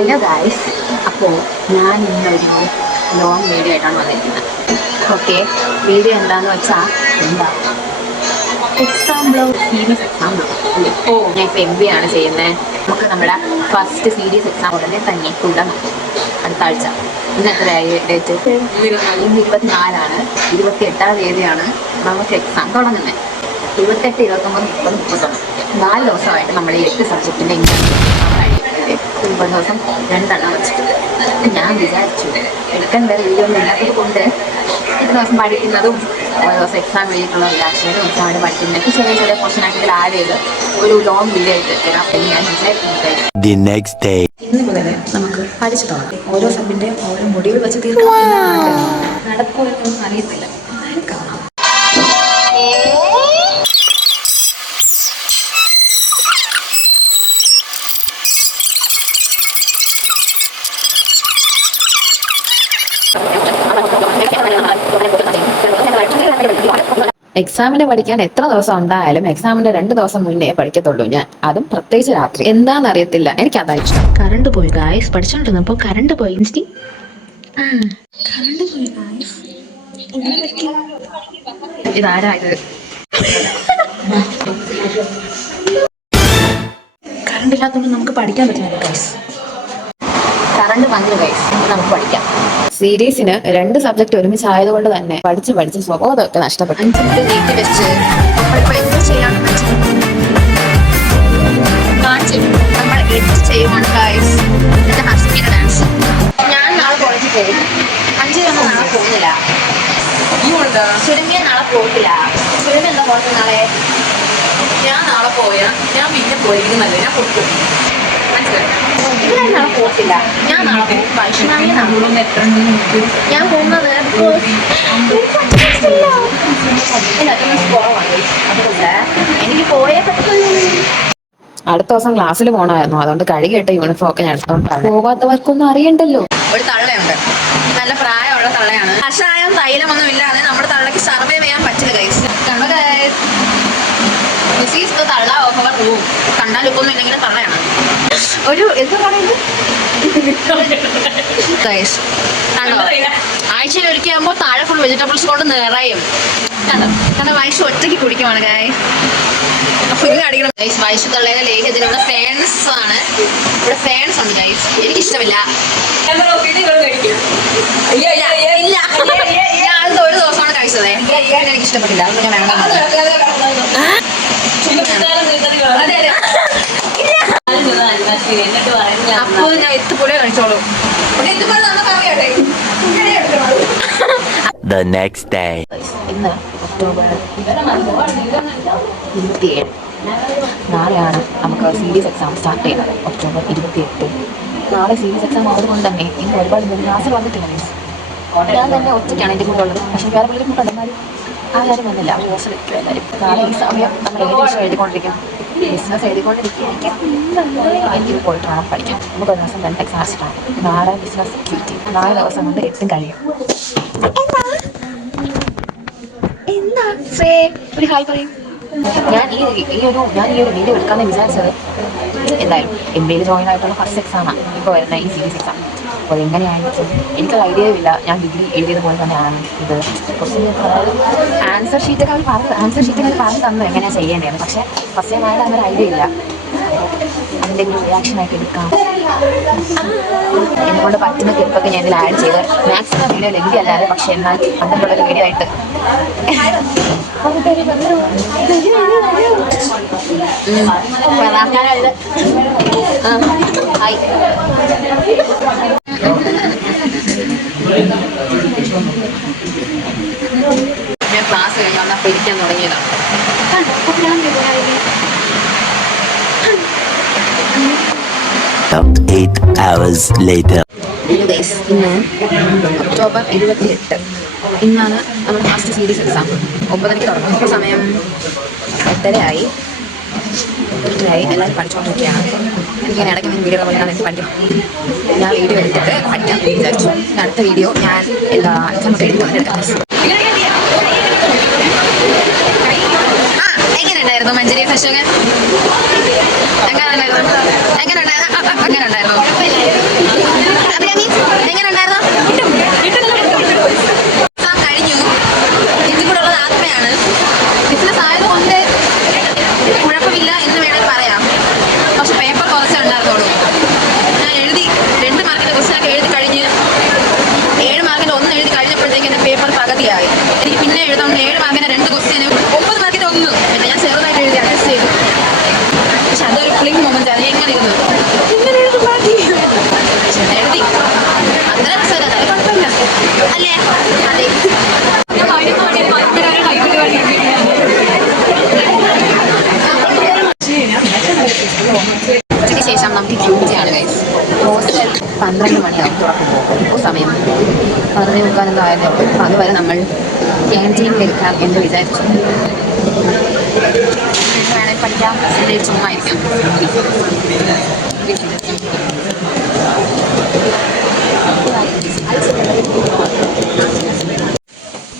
Hello guys, അപ്പോൾ ഞാൻ ഇന്നൊരു ലോങ് വീഡിയോ ആയിട്ടാണ് വന്നിരിക്കുന്നത്. ഓക്കെ, വീഡിയോ എന്താണെന്ന് വെച്ചാൽ exam blog, series exam blog. ഞാൻ ഇപ്പോൾ MBA ആണ് ചെയ്യുന്നത്. നമുക്ക് നമ്മുടെ ഫസ്റ്റ് സീരീസ് എക്സാം ഉടനെ തന്നെ തുടങ്ങാം, അടുത്ത ആഴ്ച. ഇന്ന് എത്രയായി ഡേറ്റ്? ഇന്ന് 24ആണ്. 28-ാം തീയതിയാണ് നമുക്ക് എക്സാം തുടങ്ങുന്നത്. 28, 29, 30, 31 4 ദിവസമായിട്ട് നമ്മൾ ഈ 8 സബ്ജക്റ്റിൻ്റെ ഇംഗ്ലീഷ് 9 ദിവസം 2 എണ്ണം വെച്ചിട്ടുണ്ട്. ഞാൻ വിചാരിച്ചു എടുക്കേണ്ട വീഡിയോ ഒന്നും ഇല്ലാത്തത് കൊണ്ട് 8 ദിവസം പഠിക്കുന്നതും ഓരോ ദിവസം എക്സാം എഴുതിയിട്ടുള്ള റിയാക്ഷനും എക്സാമിന് പഠിക്കുന്നതൊക്കെ ചെറിയ ചെറിയ ക്വസ്റ്റൻ ആയിട്ട് ആഡ് ചെയ്ത് ഒരു ലോങ് വീഡിയോ ആയിട്ട് തരാം എന്ന് ഞാൻ വിചാരിക്കുന്നത്. ഇന്ന് മുതൽ നമുക്ക് പഠിച്ചു തുടങ്ങാം. ഓരോ സബിൻ്റെ ഓരോ മൊഡ്യൂൾ വെച്ച് തീർക്കാം. നടക്കുമെന്നൊന്നും അറിയത്തില്ല, കാണാം. എക്സാമിന് പഠിക്കാൻ എത്ര ദിവസം ഉണ്ടായാലും എക്സാമിന്റെ 2 ദിവസം മുന്നേ പഠിക്കത്തുള്ളൂ ഞാൻ, അതും പ്രത്യേകിച്ച് രാത്രി. എന്താണെന്നറിയത്തില്ല, എനിക്കതാ ഇഷ്ടം. കറണ്ട് പോയി ഗായ്സ്, പഠിച്ചോണ്ടിരുന്നപ്പോ കറണ്ട് പോയി. ഇതാരാ ഇത്? കറണ്ട് ഇല്ലാത്തതുകൊണ്ട് നമുക്ക് പഠിക്കാൻ പറ്റുന്നില്ല ഗായ്സ്. കറണ്ട് വന്നു ഗൈസ്, നമുക്ക് പഠിക്കാം. സീരീസിന് 2 സബ്ജക്ട് ഒരുമിച്ച് ആയതുകൊണ്ട് തന്നെ പഠിച്ച് സ്വഭാവമൊക്കെ നഷ്ടപ്പെട്ടു. 5 മിനിറ്റ് നീട്ടി വെച്ച് നമ്മൾ ചെയ്യാമെന്ന് നമ്മൾ എഡിറ്റ് ചെയ്യുവാണ് ഗൈസ്. എന്റെ ഹസ്ബൻഡിന്റെ ഡാൻസ്. ഞാൻ നാളെ കോളേജിൽ പോകും. 5 നമ്മൾ നാളെ പോകുന്നില്ല. സുരമ്യ നാളെ പോയിട്ടില്ല. സുരമ്യ എന്താ പോകുന്നത് നാളെ? ഞാൻ നാളെ പോയാ ഞാൻ പിന്നെ പോയിരിക്കുന്നല്ലോ, ഞാൻ കൊടുക്കും. നാളെ പോകത്തില്ല, ഞാൻ നാളെ പോകും. ഞാൻ പോകുന്നത് എനിക്ക് പോയേ പറ്റുള്ളൂ. അടുത്ത ദിവസം ക്ലാസ്സിൽ പോകണമായിരുന്നു, അതുകൊണ്ട് കഴുകിയിട്ട യൂണിഫോം ഒക്കെ ഞാൻ പോകാത്തവർക്കൊന്നും അറിയണ്ടല്ലോ. ഒരു തള്ളയുണ്ട്, നല്ല പ്രായമുള്ള തള്ളയാണ്. കഷായം തൈലമൊന്നും ഇല്ലാതെ നമ്മുടെ തള്ളക്ക് സർവൈവ് ചെയ്യാൻ പറ്റില്ല ഗൈസ്. തള്ള ഓഫർ പോവും. കണ്ടാൽ ഉപ്പൊന്നും ഇല്ലെങ്കിലും തള്ളയാണ്. ഒരു എന്താ പറയുന്നത്, ആഴ്ചയിൽ ഒരിക്കലാകുമ്പോൾ താഴെ ഫുൾ വെജിറ്റബിൾസ് കൊണ്ട് നിറയും. കാരണം വയസ്സ് ഒറ്റയ്ക്ക് കുടിക്കുവാണ് ഗൈസ്. അടിക്കണം ഗൈസ്. വയസ്സ് തള്ളയുടെ ലേഖ്യത്തിൽ ഇവിടെ ഫാൻസ് ആണ്. ഇവിടെ ഫാൻസ് ഉണ്ട് ഗൈസ്, എനിക്കിഷ്ടമില്ല. ഞാൻ ഒരു ദിവസമാണ് കഴിച്ചത്, എനിക്ക് ഇഷ്ടപ്പെട്ടില്ല. അതുകൊണ്ട് ഞാൻ അപ്പൊ ഞാൻ എത്തുപോലെ കഴിച്ചോളൂ. ഇന്ന് ഒക്ടോബർ 27, നാളെയാണ് നമുക്ക് സീരീസ് എക്സാം സ്റ്റാർട്ട് ചെയ്യുന്നത്. ഒക്ടോബർ 28. നാളെ സീരീസ് എക്സാം ആയതുകൊണ്ട് തന്നെ ഇന്ന് ഒരുപാട് ക്ലാസ്സിൽ വന്നിട്ടില്ല. ഞാൻ തന്നെ ഒറ്റയ്ക്കാണ് എൻ്റെ കൂടെ ഉള്ളത്. പക്ഷേ വേറെ പിള്ളേർ കൂടെ എന്നാലും ആരും വന്നില്ല, അവർ ദിവസം വെക്കും എല്ലാവരും. നാളെ ഈ സമയം നമ്മൾ ഏത് വിഷയം എഴുതിക്കൊണ്ടിരിക്കും? ബിസിനസ് എഴുതിക്കൊണ്ടിരിക്കുകയാണെങ്കിൽ എനിക്ക് പോയിട്ട് വേണം പഠിക്കാൻ. നമുക്ക് ഒരു ദിവസം 2 എക്സാം സ്റ്റാർട്ട്. നാളെ ബിസിനസ് എക്യൂറ്റി. 4 ദിവസം കൊണ്ട് 8 കഴിയും. ഒരു ഹായ് പറയും. ഞാൻ ഈ ഒരു വീഡിയോ എടുക്കാമെന്ന് വിചാരിച്ചത് എന്തായാലും MBA ജോയിൻ ആയിട്ടുള്ള ഫസ്റ്റ് എക്സാമാണ് ഇപ്പോൾ വരുന്ന ഈ സീരീസ് എക്സാം. അപ്പോൾ എങ്ങനെയാണെന്ന് എനിക്കൊരു ഐഡിയയും ഇല്ല. ഞാൻ ഡിഗ്രി എഴുതിയത് പോലെ തന്നെയാണ് ഇത്. ആൻസർ ഷീറ്റൊക്കെ അവർ പറഞ്ഞു തന്നു എങ്ങനെയാണ് ചെയ്യേണ്ടതെന്ന്. പക്ഷേ ഫസ്റ്റ് ടൈം ആയിട്ട് അങ്ങനെ ഐഡിയ ഇല്ല. അതിൻ്റെ ഒരു റിയാക്ഷനായിട്ട് എടുക്കാം. എന്നെക്കൊണ്ട് പറ്റുന്ന ക്ലിപ്പൊക്കെ ഞാൻ ഇതിൽ ആഡ് ചെയ്ത് മാക്സിമം വീഡിയോ ലെങ്തി അല്ലാതെ, പക്ഷേ എന്നാൽ അതിനുള്ളൊരു വീഡിയോ ആയിട്ട് ഞാൻ ക്ലാസ് കഴിഞ്ഞാൽ പിടിക്കാൻ തുടങ്ങിയതാണ്. ഇന്ന് ഒക്ടോബർ 28. ഇന്നാണ് നമ്മുടെ ഫസ്റ്റ് സീരീസ് എക്സാം. 9:00 തുടങ്ങും. ഇപ്പോൾ സമയം 8:30 എല്ലാവരും പഠിച്ചുകൊണ്ടിരിക്കുകയാണ്. എനിക്കിങ്ങനെ ഇടയ്ക്ക് വീഡിയോ പോലെ പഠിക്കണം. ഞാൻ വീഡിയോ എടുത്തിട്ട് പഠിക്കാം എന്ന് വിചാരിച്ചു. അടുത്ത വീഡിയോ ഞാൻ എല്ലാ എക്സാം ഒക്കെ എഴുതി വന്നിട്ട് എങ്ങനെയുണ്ടായിരുന്നു മഞ്ചേരി ഫെസ്റ്റൊക്കെ? എങ്ങനെ ഉണ്ടായിരുന്നു? 12 മണിയാവും തുറക്കുമ്പോൾ. ഇപ്പോൾ സമയം 11:45 ആയതേ ഉള്ളൂ. അപ്പോൾ അതുവരെ നമ്മൾ ക്യാൻറ്റീനിലെടുക്കാം എന്ന് വിചാരിച്ചു. വേണമെങ്കിൽ പഠിക്കാം, ചുമ്മാ ആയിരിക്കാം.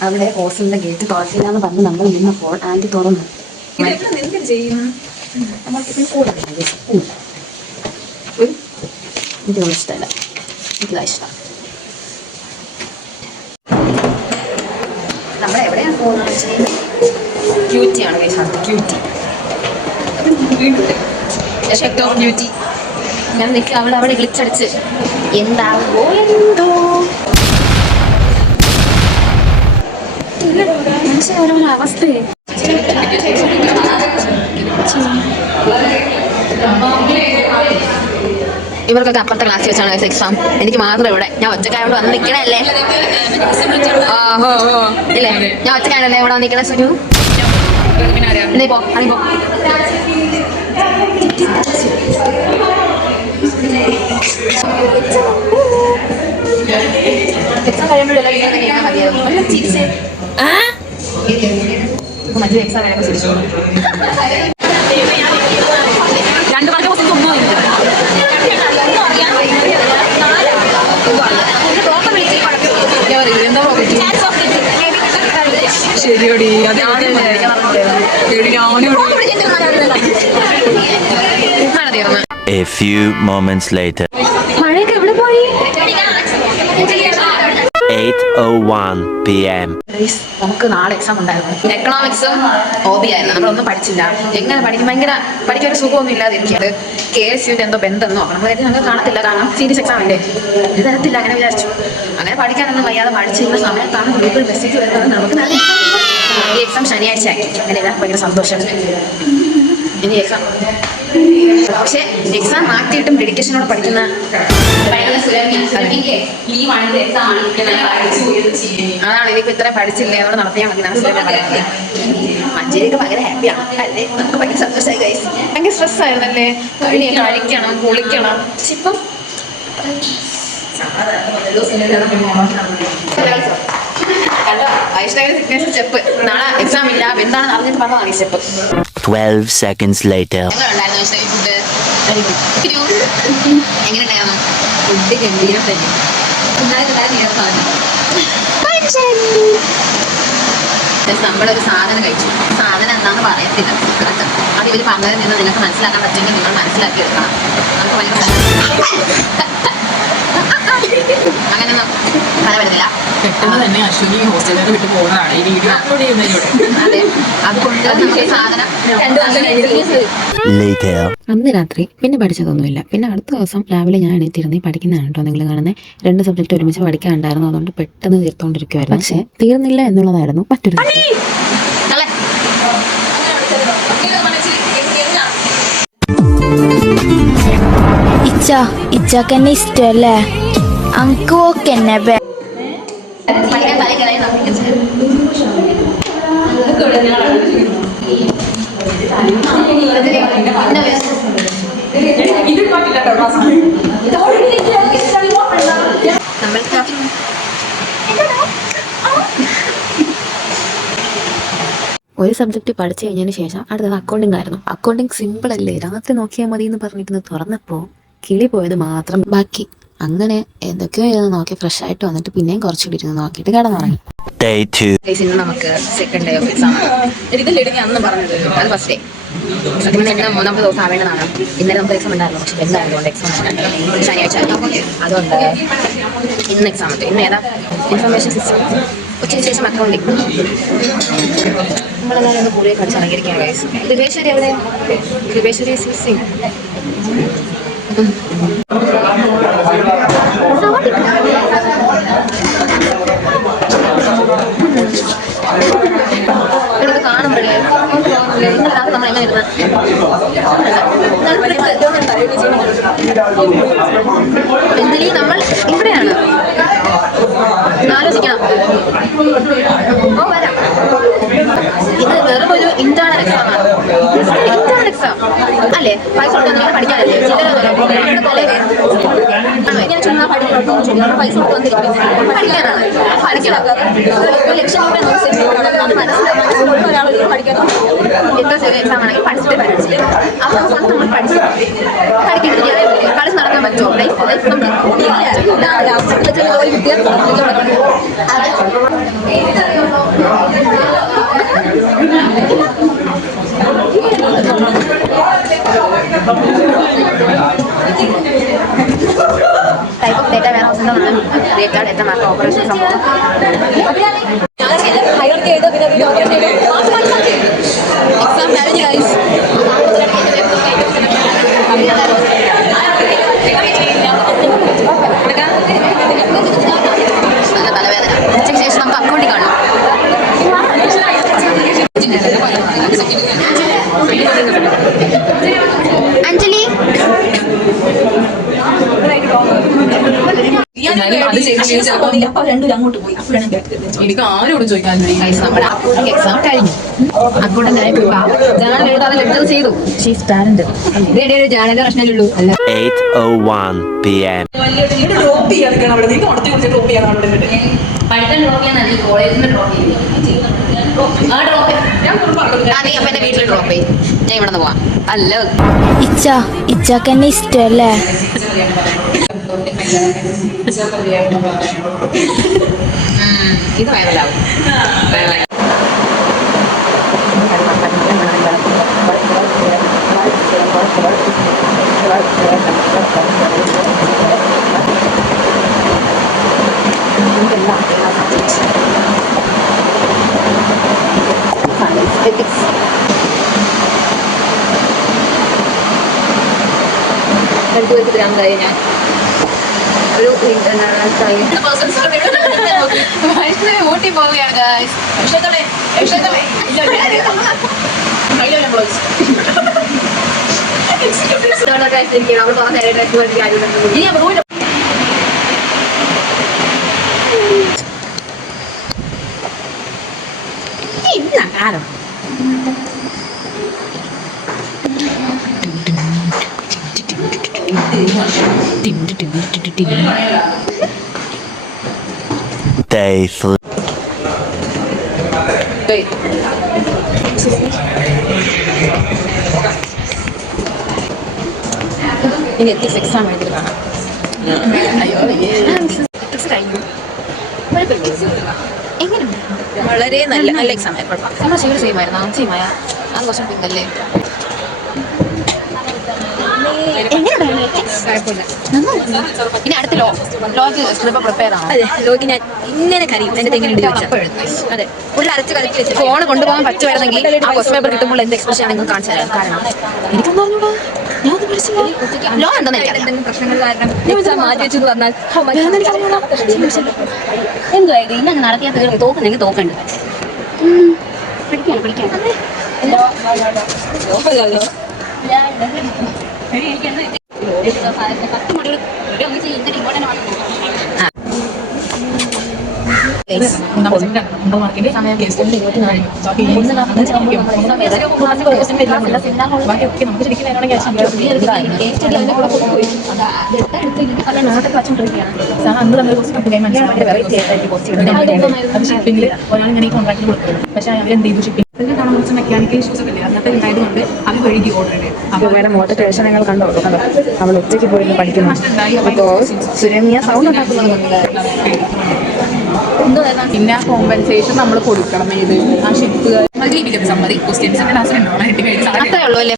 അവിടെ ഹോസ്റ്റലിന്റെ ഗേറ്റ് തുറക്കില്ല എന്ന് പറഞ്ഞ് നമ്മൾ നിന്നപ്പോൾ ആൻറ്റി തുറന്നു. എനിക്കൊന്നും ഇഷ്ടമല്ല, എനിക്കിതാ ഇഷ്ടം. നമ്മൾ എവിടെയാണ് പോകുന്നത് വെച്ചാൽ ക്യൂറ്റിയാണ് ക്യൂറ്റി ക്യൂറ്റി. ഞാൻ നിൽക്കുക, അവിടെ ഗ്ലിച്ചടിച്ച് എന്താവോ എന്തോ മനുഷ്യരോരോ അവസ്ഥയെ. ഇവർക്കൊക്കെ അപ്പുറത്തെ ക്ലാസ്സിൽ വെച്ചാണ് എക്സാം. എനിക്ക് മാത്രം ഇവിടെ. ഞാൻ ഒറ്റക്കായോട് വന്ന് നിൽക്കണല്ലേ? ഇല്ലേ, ഞാൻ ഒറ്റക്കാണല്ലേ ഇവിടെ വന്ന് നിൽക്കണേ? സുനു പോ അറിയുമ്പോ എക്സാം കഴിയുമ്പോഴല്ലോ ഇങ്ങനെ കേൾക്കാൻ മതിയായിരുന്നു. മറ്റേ എക്സാം കഴിയുമ്പോൾ ചിരിച്ചു. 2 മാർക്ക് ക്വസ്റ്റ്യൻസ് ഒന്നും ശരിയോടി. A few moments later. മഴയൊക്കെ എവിടെ പോയി? 8:01 PM. നമുക്ക് നാളെ എക്സാം ഉണ്ടായിരുന്നു. എക്കണോമിക്സും ഹോബി ആയിരുന്നു. നമ്മളൊന്നും പഠിച്ചില്ല. എങ്ങനെ പഠിക്കും? ഭയങ്കര പഠിക്കാൻ ഒരു സുഖമൊന്നും ഇല്ലാതിരിക്കുന്നത്. KSUവിന്റെ എന്തോ ബന്ധം നോക്കണം. നമ്മൾ ഞങ്ങൾ കാണത്തില്ല, കാരണം സീരിയസ് എക്സാം അല്ലേ, ഇത് തരത്തില്ല. അങ്ങനെ വിചാരിച്ചു. അങ്ങനെ പഠിക്കാനൊന്നും വയ്യാതെ പഠിച്ചിരുന്ന സമയത്താണ് ഗ്രൂപ്പിൽ മെസ്സേജ് വരുന്നത് നമുക്ക് ഈ എക്സാം ശനിയാഴ്ച ആക്കി. അങ്ങനെ ഭയങ്കര സന്തോഷം. ഇനി എക്സാം, പക്ഷെ എക്സാം മാറ്റിയിട്ടും ഡെഡിക്കേഷനോട് പഠിക്കുന്ന അതാണ്. ഇനിയിപ്പോ ഇത്ര പഠിച്ചില്ലേ അവിടെ നടത്തിയാൽ മതി. മഞ്ചേരിയൊക്കെ ഭയങ്കര ഹാപ്പിയാണ് അല്ലേ? നമുക്ക് ഭയങ്കര സന്തോഷമായി ഗൈസ്. ഭയങ്കര സ്ട്രെസ് ആയിരുന്നല്ലേ? ഇനി കഴിക്കണം, കുളിക്കണം. പക്ഷെ ഇപ്പം സ്റ്റെപ്പ് നാളെ എക്സാം ഇല്ല. എന്താണ് അറിഞ്ഞിട്ട് പറഞ്ഞതാണ് ഈ സ്റ്റെപ്പ്. 12 seconds later. എങ്ങനെയുണ്ടായിരുന്നു ഫുഡ്? ഗംഭീരം തന്നെ. നമ്മളൊരു സാധനം കഴിച്ചു. സാധനം എന്താണെന്ന് പറയത്തില്ല, അത് ഇവർ പറഞ്ഞതിൽ നിന്ന് നിങ്ങൾക്ക് മനസ്സിലാക്കാൻ പറ്റുമെങ്കിൽ നിങ്ങൾ മനസ്സിലാക്കി എടുക്കണം. നമുക്ക് ഭയങ്കര അങ്ങനെയൊന്നും കല വരുന്നില്ല. തന്നെ അശ്വിനി ഹോസ്റ്റലിലേക്ക് വിട്ടു പോകുന്നതാണ് ഈ വീഡിയോ അപ്ലോഡ് ചെയ്യുന്നതിലൂടെ. അതെ, അതുകൊണ്ട് നമുക്ക് സാധനം അന്ന് രാത്രി പിന്നെ പഠിച്ചതൊന്നുമില്ല. പിന്നെ അടുത്ത ദിവസം രാവിലെ ഞാൻ എത്തിയിരുന്നേ പഠിക്കുന്നതാണ് കേട്ടോ നിങ്ങൾ കാണുന്നത്. 2 സബ്ജക്റ്റ് ഒരുമിച്ച് പഠിക്കാനുണ്ടായിരുന്നു. അതുകൊണ്ട് പെട്ടെന്ന് തീർത്തുകൊണ്ടിരിക്കുവായിരുന്നു. പക്ഷേ തീർന്നില്ല എന്നുള്ളതായിരുന്നു മറ്റൊരു ഇച്ചക്കെന്നെ ഇഷ്ടല്ലേ? അങ്ക് ഓക്കെ എന്നെ ഒരു സബ്ജക്റ്റ് പഠിച്ചു കഴിഞ്ഞതിന് ശേഷം അടുത്തത് അക്കൗണ്ടിങ് ആയിരുന്നു. അക്കൗണ്ടിങ് സിമ്പിൾ അല്ലേ, രാത്രി നോക്കിയാൽ മതി എന്ന് പറഞ്ഞിട്ട് തുറന്നപ്പോൾ കിളി പോയത് മാത്രം ബാക്കി. അങ്ങനെ എന്തൊക്കെയോ ഇരുന്ന് നോക്കി ഫ്രഷ് ആയിട്ട് വന്നിട്ട് പിന്നെയും കുറച്ചുകൂടി ഇരുന്ന് നോക്കിയിട്ട് കിടന്നുറങ്ങി. Day 2. ഇന്ന് നമുക്ക് സെക്കൻഡ് ഡേ ഓഫ് എക്സാം ആണ്. എടുക്കല്ലേ അന്ന് പറഞ്ഞത്, അത് ഫസ്റ്റ് ഡേ. സത്യം പറഞ്ഞാൽ 3ാമത്തെ ദിവസം ആവേണ്ടതാണ്. ഇന്നലെ നമുക്ക് എക്സാം ഉണ്ടായിരുന്നു, പക്ഷെ എന്തായതുകൊണ്ട് എക്സാം ശനിയാഴ്ച. അതുകൊണ്ട് ഇന്ന് എക്സാം ഉണ്ട്. ഇന്ന് ഏതാ? Information system. ഉച്ചയ്ക്ക് ശേഷം അക്കൗണ്ടിങ്. നമ്മളെല്ലാവരും ഒന്ന് കൂടുതൽ പഠിച്ചിറങ്ങിയിരിക്കാൻ ഗൈസ്. കൃപേശ്വരി എവിടെ? കൃപേശ്വരി സിംഗ്. കാണുമ്പോഴേ നമ്മൾ എങ്ങനെ എന്തിനീ നമ്മൾ ഇവിടെയാണ് ആലോചിക്കണം. വരാം. ഇത് വെറും ഒരു ഇന്റേണൽ എക്സാം ആണ്. ഇന്റേണൽ എക്സാം അല്ലേ? പൈസ കൊടുക്കാൻ പഠിക്കാനല്ലേ? ഞാൻ ചുമ്മാ പഠിക്കുന്ന പൈസ വന്നിരിക്കുന്നത് പഠിക്കാനാണ്. പഠിക്കണം. 1 ലക്ഷം രൂപ എത്ര ചെറിയ എക്സാം ആണെങ്കിൽ പഠിച്ചിട്ട് പഠിച്ചിട്ട് അപ്പോൾ നമ്മൾ പഠിക്കണം. പഠിക്കേണ്ടത് കളിച്ച് നടക്കാൻ പറ്റുമോ? ഒരു വിദ്യാർത്ഥി ടൈപ്പ് ഓഫ് ഡേറ്റ വെയർ ഹൗസ് എന്നാണ് ഡേറ്റ ഡേറ്റ മാർക്ക് ഓപ്പറേഷൻ സംഭവം. എക്സാം കഴിഞ്ഞ് ഗൈസ്. നല്ല തലവേദന. ഉച്ചയ്ക്ക് ശേഷം നമുക്ക് അക്കൗണ്ടിൽ കാണാം. അഞ്ജലി എനിക്ക് ആരോടും ചോദിക്കാൻ നമ്മുടെ അക്കൗണ്ടിങ് എക്സാം കഴിഞ്ഞു. അക്കൗണ്ടിങ് ജേണൽ എഴുതാതെ ലെറ്റർ ചെയ്തു. She's talent. ഒരു ജേണൽ പ്രശ്നമല്ലുള്ളൂ. 8:01 p.m. പഠിത്തം ഡ്രോപ്പ് ചെയ്യാൻ കോളേജിൽ ഡ്രോപ്പ് ചെയ്യും. നീ അപ്പൊ എന്റെ വീട്ടിൽ ഡ്രോപ്പ് ചെയ്യും. ഞാൻ ഇവിടെ നിന്ന് പോവാം. അല്ല ഇച്ചാക്ക് എന്നെ ഇഷ്ടമല്ലേ? ഇത് വൈറലാവും. എടുത്തു തരാൻ കഴിയും. ഞാൻ ഒരു ഊട്ടി പോവുകയാണ് ഗായ്സ്. അവൾ പറഞ്ഞ കാരണം Day 3. ഇനി എത്തിക്സ് എക്സാം എഴുതി കാണാം. എങ്ങനെയുണ്ട്? വളരെ നല്ല എക്സാം ആയിരുന്നു. നമ്മൾ ചെയ്യുമായിരുന്നു. ചെയ്യുമായ അത് കുറച്ചും പിന്നല്ലേ. ഇനി അടുത്ത ലോക്ക് സ്ക്രിപ്റ്റ് പ്രിപ്പയർ ആണ്. ലോക്ക് ഞാൻ ഇങ്ങനെ കരയും. എന്റെ തെങ്ങനെ അതെ ഒരു അരച്ച് കലക്കി വെച്ച് ഫോൺ കൊണ്ടുപോകാൻ പറ്റുമായിരുന്നെങ്കിൽ ആ ക്വസ്റ്റ് പേപ്പർ കിട്ടുമ്പോൾ എന്ത് എക്സ്പ്രഷൻ നിങ്ങൾ കാണിച്ചു തരാം. കാരണം എനിക്കൊന്നും അറിഞ്ഞൂടാ. ഞാൻ ലോ എന്താണെന്ന് എനിക്കറിയാം. പ്രശ്നങ്ങൾ കാരണം മാറ്റി വെച്ചെന്ന് പറഞ്ഞാൽ എന്തുവായത് ഇന്ന് നടത്തിയാൽ തീർന്നു. തോക്കുന്നെങ്കിൽ തോക്കണ്ട്. പിടിക്കാൻ ഒരാളിങ്ങനെ കോൺട്രാക്ട് കൊടുക്കുന്നത്. പക്ഷേ അവരെന്ത് ചെയ്തു ഷിപ്പിംഗ് കാണാൻ കുറച്ച് മെക്കാനിക്കൽ ഇഷ്യൂസ് ഒക്കെ ഇല്ലേ അന്നത്തെ ഉണ്ടായതുകൊണ്ട് അവർ വഴുകി ഓർഡർ ചെയ്തത്. അപ്പോൾ മേഡം മോട്ടർ ടെൻഷൻ ഞങ്ങൾ കണ്ടോ അവൾ ഒറ്റയ്ക്ക് പോയി പഠിക്കുന്നു. സുരമ്യ സൗണ്ട് ഉണ്ടാക്കുന്നത് പിന്നെ ആ കോമ്പൻസേഷൻ നമ്മൾ കൊടുക്കണം. ഏത് ആ ഷിപ്പ് സമ്മതി ക്വസ്റ്റ്യൻസിന്റെ ലാസ്റ്റ് അത്രേ ഉള്ളൂ അല്ലേ?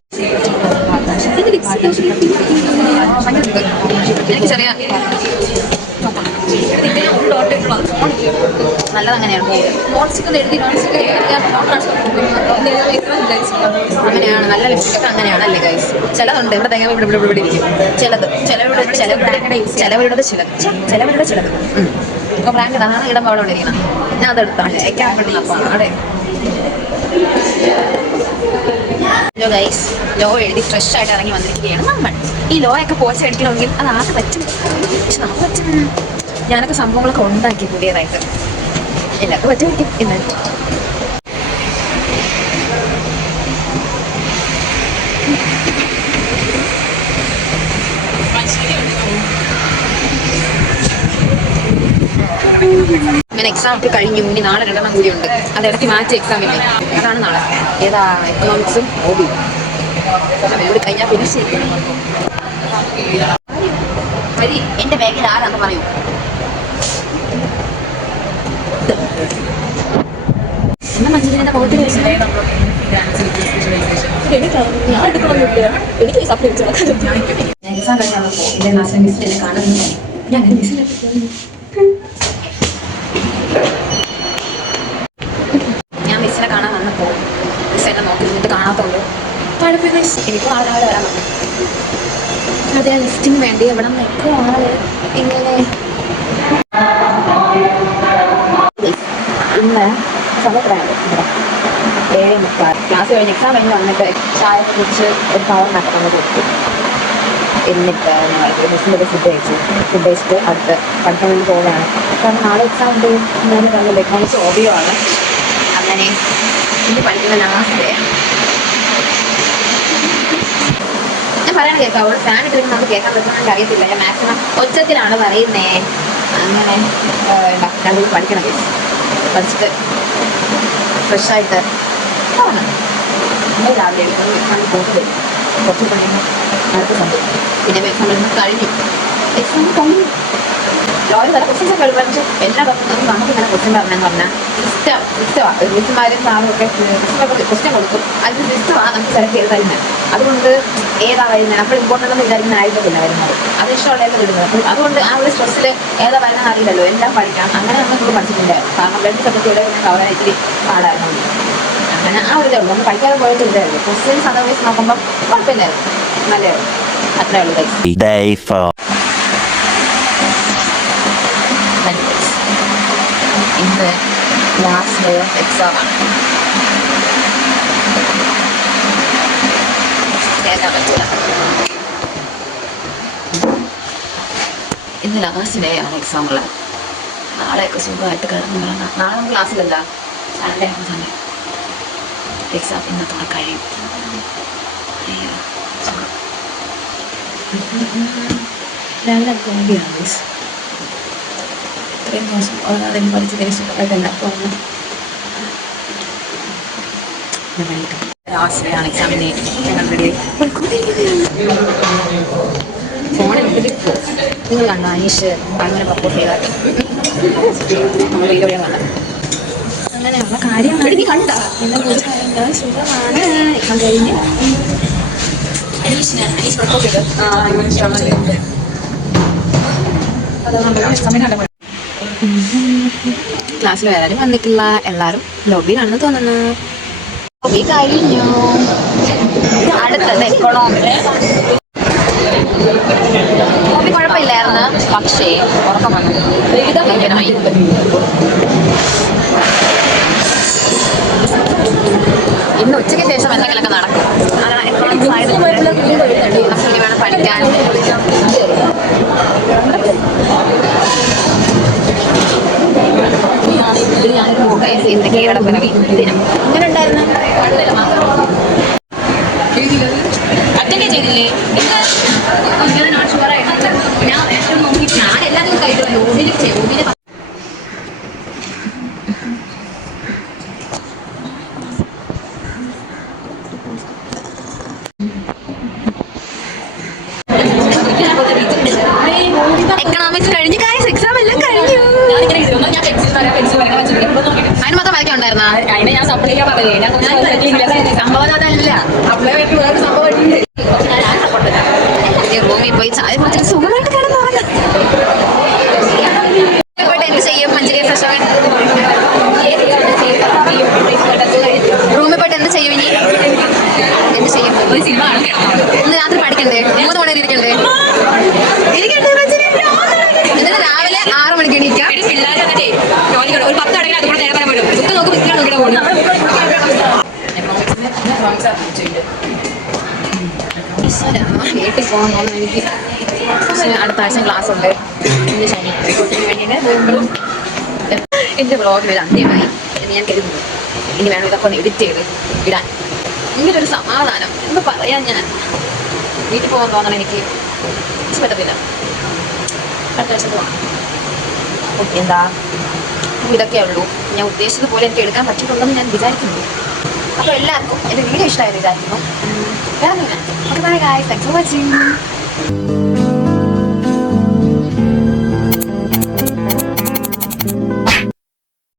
എനിക്ക് ചെറിയ നല്ലത് അങ്ങനെയാണ്. അങ്ങനെയാണ് നല്ല ലിപ്സ്റ്റിക് അങ്ങനെയാണ് അല്ലേ ഗൈസ്? ചിലതുണ്ട് ഇവിടെ തേങ്ങ ഇവിടെ ഇവിടെ ഇവിടെ ഇരിക്കും. ചിലവരുടെ ചിലത് ഇപ്പോൾ ബ്രാൻഡ് ഇതാണ് ഇടുമ്പോൾ അവിടെ ഇവിടെ ഇരിക്കണം. ഞാൻ അതെടുത്താണ് അവിടെ. ലോ ഗൈസ് ലോ എഴുതി ഫ്രഷ് ആയിട്ട് ഇറങ്ങി വന്നിരിക്കുകയാണ് നമ്മൾ. ഈ ലോ ഒക്കെ പോസ്റ്റ് അടിക്കണമെങ്കിൽ അത് ആർക്ക് പറ്റും? പക്ഷെ നമുക്ക് പറ്റും. ഞാനൊക്കെ സംഭവങ്ങളൊക്കെ ഉണ്ടാക്കി പുതിയതായിട്ട് എല്ലാവർക്കും പറ്റുമായിരിക്കും. എന്നാലും ഇങ്ങനെ എക്സാം ഒക്കെ കഴിഞ്ഞു. ഇനി നാളെ 2 കൂടി ഉണ്ട്. അത് ഇടയ്ക്ക് മാറ്റി എക്സാം ഇല്ല. ഏതാണ് നാളെ? ഏതാ? എക്കണോമിക്സും ഹോബിയും. അതുകൂടി കഴിഞ്ഞാൽ പിന്നെ ശരി. വരി, എന്റെ ബാഗിൽ ആരാന്ന് പറയൂ. എന്നെ മഞ്ജുവിന്റെ മുഖത്തിൽ ഞാൻ എക്സാം കഴിഞ്ഞാൽ എന്റെ ക്ലാസ്സിലെ മിസ് എന്നെ കാണുന്നു. ഞാൻ മിസ്സിനെ കാണാൻ വന്നപ്പോ മിസ് എന്നെ നോക്കി നിന്നിട്ട് കാണാത്തോണ്ട് എനിക്ക് ആളെ വരാൻ വന്നു. അതെ, ലിസ്റ്റിന് വേണ്ടി എവിടെ നിൽക്കും ആള് ഇങ്ങനെ. ഇന്ന് സമയത്താണ് 7:30. ക്ലാസ് കഴിഞ്ഞ് എക്സാം കഴിഞ്ഞ് വന്നിട്ട് ചായ കുടിച്ച് ഒരു പവറിനൊക്കെ നമ്മൾ കൊടുത്തു. എന്നിട്ട് ഞങ്ങൾക്ക് മിസ്സിൻ്റെ ഫുഡ് കഴിച്ചിട്ട് അടുത്ത് പഠിക്കാൻ വേണ്ടി പോവുകയാണ്. കാരണം നാളെ എക്സാം ഉണ്ട്. ഞാൻ പറഞ്ഞ എക്കണോമിക്സ് ഹോബിയോ ആണ്. അങ്ങനെ ഇന്ന് പഠിക്കുന്ന ലാസ്റ്റ് ഡേ. ഞാൻ പറയാൻ കേൾക്കാം. അവിടെ ഫാൻ ഇട്ടിട്ട് നമുക്ക് കേൾക്കാൻ പറ്റുന്ന അറിയത്തില്ല. ഞാൻ മാക്സിമം ഒച്ചത്തിലാണ് പറയുന്നേ. അങ്ങനെ രണ്ടും പഠിക്കണം. പഠിച്ചിട്ട് ഫ്രഷായിട്ട് നമ്മൾ രാവിലെ എക്സാം പോയിട്ട് കുറച്ച് പണിയുമ്പോൾ അടുത്ത സമയം പിന്നെ എക്സാം കഴിഞ്ഞു. എക്സാം കഴിഞ്ഞു. ഒരു തല ക്വസ്റ്റ്യൻസ് ഒക്കെ പഠിച്ചു. എല്ലാ ക്വസ്റ്റ്യനും നമുക്ക് ഇങ്ങനെ ക്വസ്റ്റ്യൻ പറഞ്ഞെന്ന് പറഞ്ഞാൽ ഇഷ്ടമാണ്. മിസ്സുമാരും സാറും ഒക്കെ ക്വസ്റ്റ്യൻ കൊടുക്കും. അതിന് ഇഷ്ടമാണ് നമുക്ക് സെലക്ട് ചെയ്ത് തരുന്നത്. അതുകൊണ്ട് ഏതാ വരുന്നത് അപ്പോൾ ഇമ്പോർട്ടൻ്റ് എന്ന് വിചാരിക്കുന്നതായിരിക്കത്തില്ല വരുന്നത്. അത് ഇഷ്ടമുള്ളതൊക്കെ വിടുന്നത്. അപ്പോൾ അതുകൊണ്ട് ആ ഒരു സ്ട്രെസ്സിൽ ഏതാ വരുന്നത് അറിയില്ലല്ലോ. എല്ലാം പഠിക്കാം. അങ്ങനെ നമ്മൾ പഠിച്ചിട്ടുണ്ട്. കാരണം 2 സബ്ജക്റ്റുകളെ കവർ ഇത്തിരി പാടായിരുന്നു. അങ്ങനെ ആ ഒരു ഇതേ ഉള്ളൂ. നമ്മൾ പഠിക്കാതെ പോയിട്ട് ഇതായിരുന്നു. ക്വസ്റ്റ്യൻസ് അതർവൈസ് നോക്കുമ്പോൾ കുഴപ്പമില്ലായിരുന്നു. നല്ലതായിരുന്നു. അത്രേ ഉള്ളൂ. Day 4. ഇന്ന് ലാസ്റ്റ് ഡേ ഓഫ് എക്സാം ആണ്. കേൾക്കാൻ പറ്റില്ല. ഇന്ന് ലാസ്റ്റ് ഡേ ആണ് എക്സാം ഉള്ളത്. നാളെയൊക്കെ സുഖമായിട്ട് കിടന്നു കിടന്ന. നാളെ നമുക്ക് ക്ലാസ്സിലല്ല, സൺഡേ ആണ് സമയം. എക്സാം ഇന്നത്തോടെ കഴിയും. അയ്യോ സുഖം. രാവിലെ ഹോബിയാണ് മിസ്. ഇത്രയും ദിവസം അതിന് പഠിച്ചതിന് സുഖമായിട്ടല്ല പോകുന്നു. ലാസ്റ്റ് ഡേ ആണ് എക്സാമിന്. ഫോണിൽ നിങ്ങൾ കണ്ടോ അനീഷ് അങ്ങനെ പ്രപ്പോസ് ചെയ്താൽ നമ്മൾ വീഡിയോ കണ്ട അങ്ങനെയുള്ള കാര്യമാണ്. എനിക്ക് കണ്ട എന്നെ സുഖമാണ്. എക്സാം കഴിഞ്ഞ് അനീഷ് പ്രപ്പോസ് ചെയ്ത് ക്ലാസ്സിൽ വരാനും വന്നിട്ടില്ല. എല്ലാവരും ലോബിയിലാണെന്ന് തോന്നുന്നു. ലോബി കഴിഞ്ഞു. അടുത്തത് എക്കണോമിക്സ്. ലോബി കുഴപ്പമില്ലായിരുന്നു, പക്ഷേ ഉറക്കം വന്നു. ഭയങ്കരമായി. ഇന്ന് ഉച്ചയ്ക്ക് ശേഷം എന്തെങ്കിലുമൊക്കെ നടക്കും. അതാണ് എക്കണോമിക്സ് ആയതുകൊണ്ട് നമുക്ക് ഇനി വേണം പഠിക്കാൻ. കേരളപ്പിറവി ദിനം അങ്ങനെ ഉണ്ടായിരുന്നു. അറ്റൻഡ് ചെയ്തില്ലേ? ഞാൻ ഷുവറായിട്ട് ഞാൻ നോക്കി ഞാൻ എല്ലാത്തിനും കഴിച്ചു. ഓടിയിൽ എക്കണോമിക്സ് കഴിഞ്ഞ് കാര്യം എക്സാം എല്ലാം കഴിഞ്ഞു. അതിന് മാത്രം വരയ്ക്കാൻ ഉണ്ടായിരുന്ന അതിനെ ഞാൻ സപ്ലൈ ചെയ്യാൻ പറഞ്ഞേ. സംഭവം അതല്ല, അപ്ലൈ വേറെ സംഭവം റൂമിൽ പോയി ചായ കുടിച്ച് സുഖമായിട്ട് കിടന്നു പോയിട്ട് എന്ത് ചെയ്യും? മഞ്ചേരി ഫ്രഷ് റൂമിൽ പോയിട്ട് എന്ത് ചെയ്യും? ഇനി എന്ത് ചെയ്യും? ഇന്ന് രാത്രി പഠിക്കണ്ടേ? 3 മണി ഇരിക്കണ്ടേ? എന്നിട്ട് രാവിലെ 6 മണിക്ക് എണീക്കാം. ഒരു 10 അടങ്ങി അതുകൂടെ നേരെ പറയാൻ പറ്റും. ബുക്ക് നോക്കി ബുക്കിലാണ് ഇവിടെ പോകുന്നത്. വീട്ടിൽ പോകണമെന്ന് എനിക്ക്. അടുത്ത ആഴ്ച ക്ലാസ് ഉണ്ട്. എൻ്റെ വ്ളോഗിൽ ഒരു അന്ത്യമായി എന്ന് ഞാൻ കരുതുന്നു. ഇനി വേണം ഇതൊക്കെ ഒന്ന് എഡിറ്റ് ചെയ്ത് ഇടാൻ. ഇങ്ങനൊരു സമാധാനം എന്ന് പറയാൻ ഞാൻ വീട്ടിൽ പോകാൻ തോന്നണം. എനിക്ക് പറ്റത്തില്ല. അടുത്ത ആഴ്ച പോകാം. എന്താ ഇതൊക്കെ ഉള്ളൂ. ഞാൻ ഉദ്ദേശിച്ചതുപോലെ എനിക്ക് എടുക്കാൻ പറ്റിയിട്ടുണ്ടെന്ന് ഞാൻ വിചാരിക്കുന്നു. അപ്പോൾ എല്ലാവർക്കും എൻ്റെ വീഡിയോ ഇഷ്ടമായെന്ന് വിചാരിക്കുന്നു. വേറെ ഒന്നുമില്ല. Okay bye guys, thanks for watching.